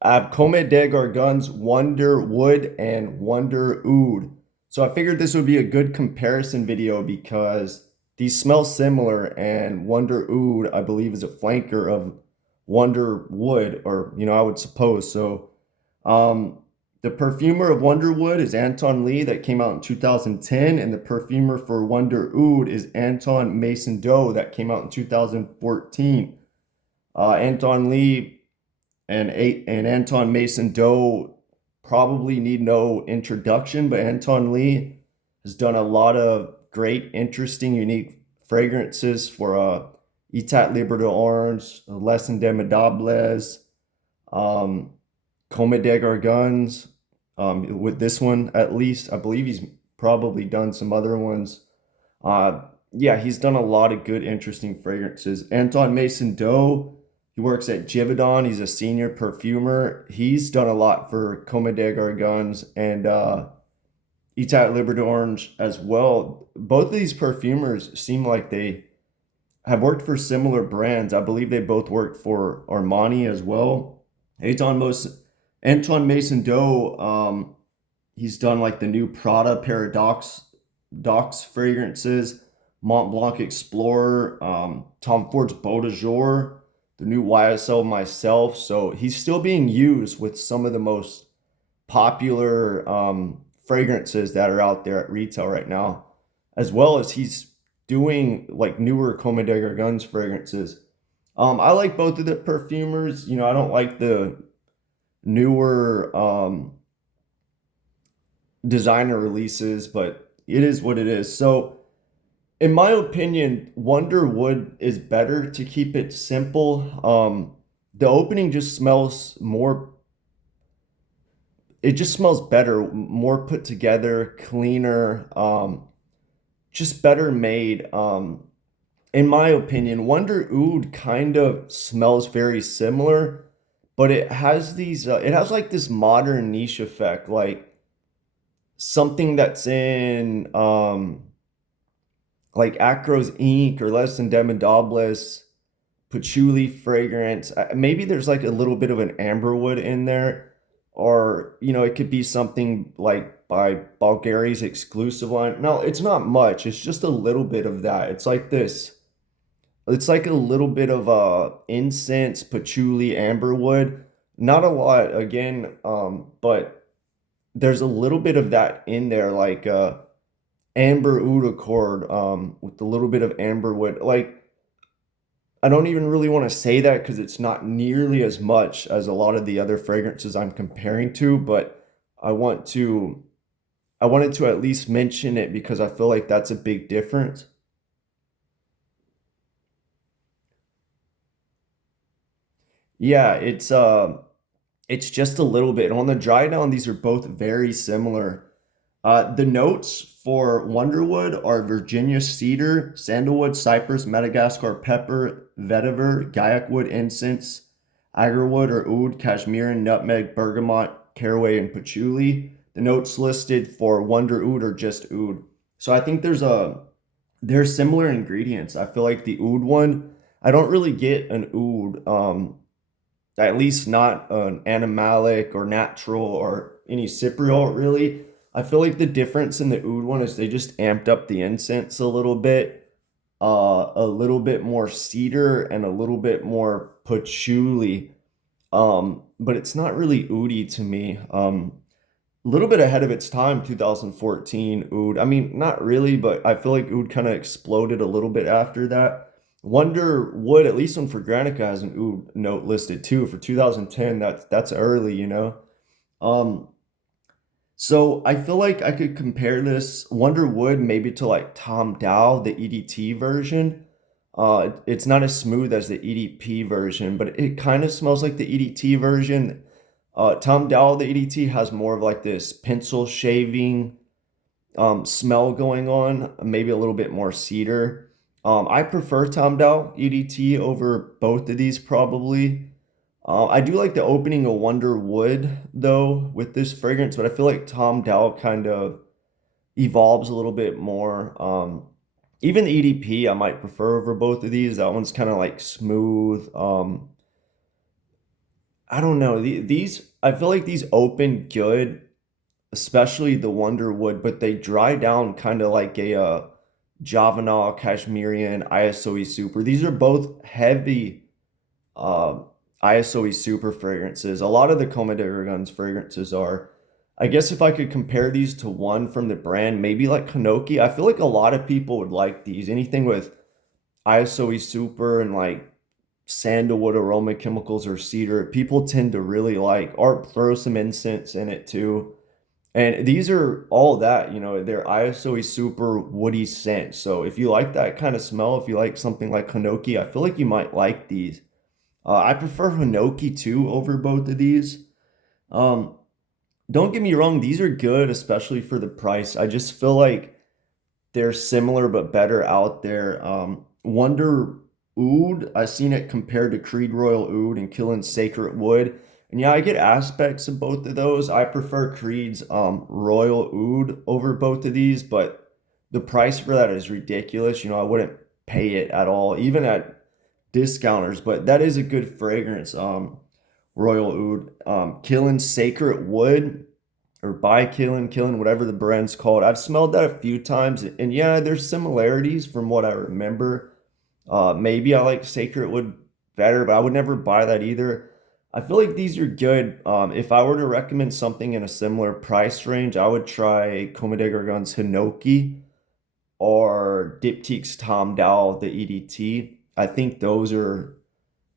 I have Comme des Garcons, Wonderwood, and Wonderoud. So I figured this would be a good comparison video because these smell similar, and Wonderoud, I believe, is a flanker of Wonderwood, or I would suppose. So, um, the perfumer of Wonderwood is Anton Lee, that came out in 2010, and the perfumer for Wonderoud is Anton Mason Doe, that came out in 2014. Anton Lee and Anton Mason Doe probably need no introduction, but Anton Lee has done a lot of great, interesting, unique fragrances for Etat Libre d'Orange, Les Indomables, um, Comme des Gargons. With this one, at least, I believe he's probably done some other ones. Uh, yeah, he's done a lot of good, interesting fragrances. Anton Mason Doe, he works at Givaudan. He's a senior perfumer. He's done a lot for Comme des Gargons and Etat Libre d'Orange as well. Both of these perfumers seem like they have worked for similar brands. I believe they both worked for Armani as well. Anton, Mos- Antoine Mason Doe, he's done like the new Prada Paradox Docs fragrances, Mont Blanc Explorer, Tom Ford's Beau de Jour, the new YSL Myself. So he's still being used with some of the most popular fragrances that are out there at retail right now, as well as he's doing like newer Comme des Gargons fragrances. I like both of the perfumers. I don't like the newer designer releases, but it is what it is. So, in my opinion, Wonderwood is better to keep it simple. The opening just smells more, it just smells better, more put together, cleaner, just better made. In my opinion, Wonder Oud kind of smells very similar, but it has like this modern niche effect, like something that's in like Acros Ink or Less Than Demodables, patchouli fragrance. Maybe there's like a little bit of an amberwood in there, or it could be something like by Bulgari's exclusive line. No, it's not much. It's just a little bit of that. It's like this. It's like a little bit of incense, patchouli, amberwood. Not a lot again, but there's a little bit of that in there, like amber oud accord, with a little bit of amberwood. Like I don't even really want to say that because it's not nearly as much as a lot of the other fragrances I'm comparing to, but I want to I wanted to at least mention it because I feel like that's a big difference. Yeah, it's just a little bit. On the dry down, these are both very similar. The notes for Wonderwood are Virginia cedar, sandalwood, cypress, Madagascar pepper, vetiver, Gaiac wood, incense, agarwood or oud, cashmere, nutmeg, bergamot, caraway, and patchouli. The notes listed for Wonder Oud are just oud. So I think they're similar ingredients. I feel like the oud one, I don't really get an oud, at least not an animalic or natural or any cypriol really. I feel like the difference in the oud one is they just amped up the incense a little bit more cedar and a little bit more patchouli. But it's not really oudy to me. A little bit ahead of its time, 2014 oud. I mean, not really, but I feel like oud kind of exploded a little bit after that. Wonder Wood, at least on Fragrantica, has an oud note listed too for 2010. That's early. Um, so I feel like I could compare this Wonder Wood maybe to like Tom Dow, the EDT version. It's not as smooth as the EDP version, but it kind of smells like the EDT version. Tom Dow, the EDT, has more of like this pencil shaving smell going on, maybe a little bit more cedar. I prefer Tom Dow EDT over both of these probably. I do like the opening of Wonderwood though with this fragrance, but I feel like Tom Dow kind of evolves a little bit more. Even the EDP I might prefer over both of these. That one's kind of like smooth. I don't know. These I feel like these open good, especially the Wonderwood, but they dry down kind of like a Javanal, Kashmirian, ISOE Super. These are both heavy uh, ISOE Super fragrances. A lot of the Comme des Garcons fragrances are. I guess if I could compare these to one from the brand, maybe like Hinoki, I feel like a lot of people would like these. Anything with ISOE Super and like sandalwood aroma chemicals or cedar, people tend to really like, or throw some incense in it too. And these are all that, they're ISOE super woody scent. So if you like that kind of smell, if you like something like Hinoki, I feel like you might like these. I prefer Hinoki too over both of these. Um, don't get me wrong, these are good, especially for the price. I just feel like they're similar but better out there. Wonder Oud, I've seen it compared to Creed Royal Oud and Killing Sacred Wood. And yeah, I get aspects of both of those. I prefer Creed's Royal Oud over both of these, but the price for that is ridiculous. I wouldn't pay it at all, even at discounters, but that is a good fragrance. Royal Oud. Killing Sacred Wood or by Killing, whatever the brand's called. I've smelled that a few times, and yeah, there's similarities from what I remember. Maybe I like Sacred Wood better, but I would never buy that either. I feel like these are good. If I were to recommend something in a similar price range, I would try Comme des Garcons Hinoki or Diptyque's Tom Dowell, the EDT. I think those are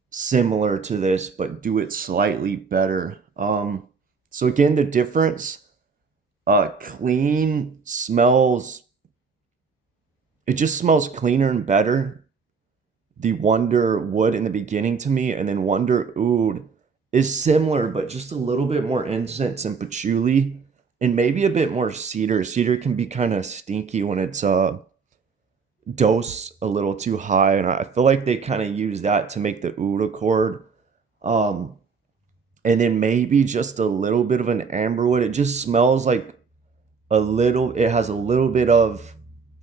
similar to this, but do it slightly better. So again, the difference, clean smells, it just smells cleaner and better. The Wonderwood in the beginning to me, and then Wonderoud is similar, but just a little bit more incense and patchouli, and maybe a bit more cedar. Cedar can be kind of stinky when it's dose a little too high, and I feel like they kind of use that to make the oud accord. Um, and then maybe just a little bit of an amberwood. It just smells like it has a little bit of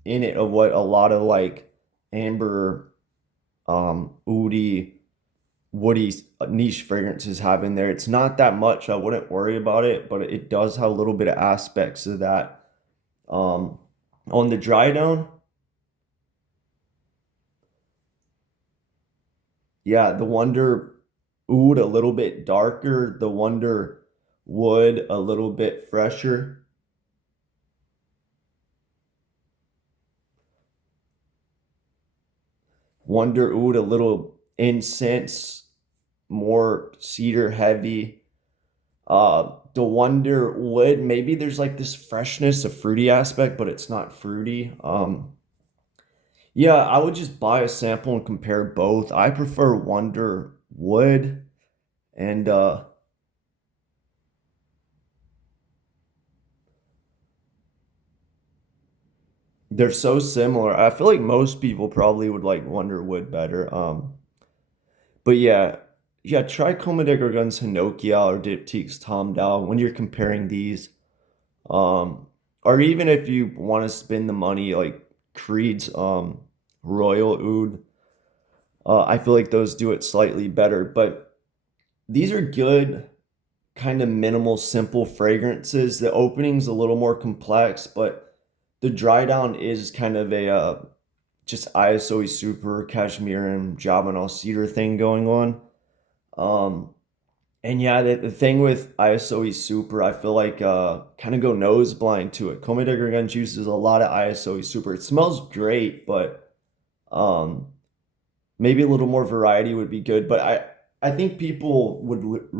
in it of what a lot of like amber, oudy, woody niche fragrances have in there. It's not that much. I wouldn't worry about it, but it does have a little bit of aspects of that. Um, on the dry down, yeah, the Wonder Oud a little bit darker, the Wonder Wood a little bit fresher. Wonder Oud a little incense, more cedar heavy. The Wonder Wood, maybe there's like this freshness, a fruity aspect, but it's not fruity. Yeah, I would just buy a sample and compare both. I prefer Wonder Wood, and they're so similar. I feel like most people probably would like Wonder Wood better. But yeah, try Comme des Garcons Hinokia or Diptyque's Tom Dowell when you're comparing these. Or even if you want to spend the money, like Creed's Royal Oud. I feel like those do it slightly better, but these are good, kind of minimal, simple fragrances. The opening's a little more complex, but the dry down is kind of a just ISOE super cashmere and Javanal cedar thing going on. Um, and yeah, the thing with ISOE super, I feel like kind of go nose blind to it. Comme des Garcons uses a lot of ISOE super. It smells great, but um, maybe a little more variety would be good. But I think people would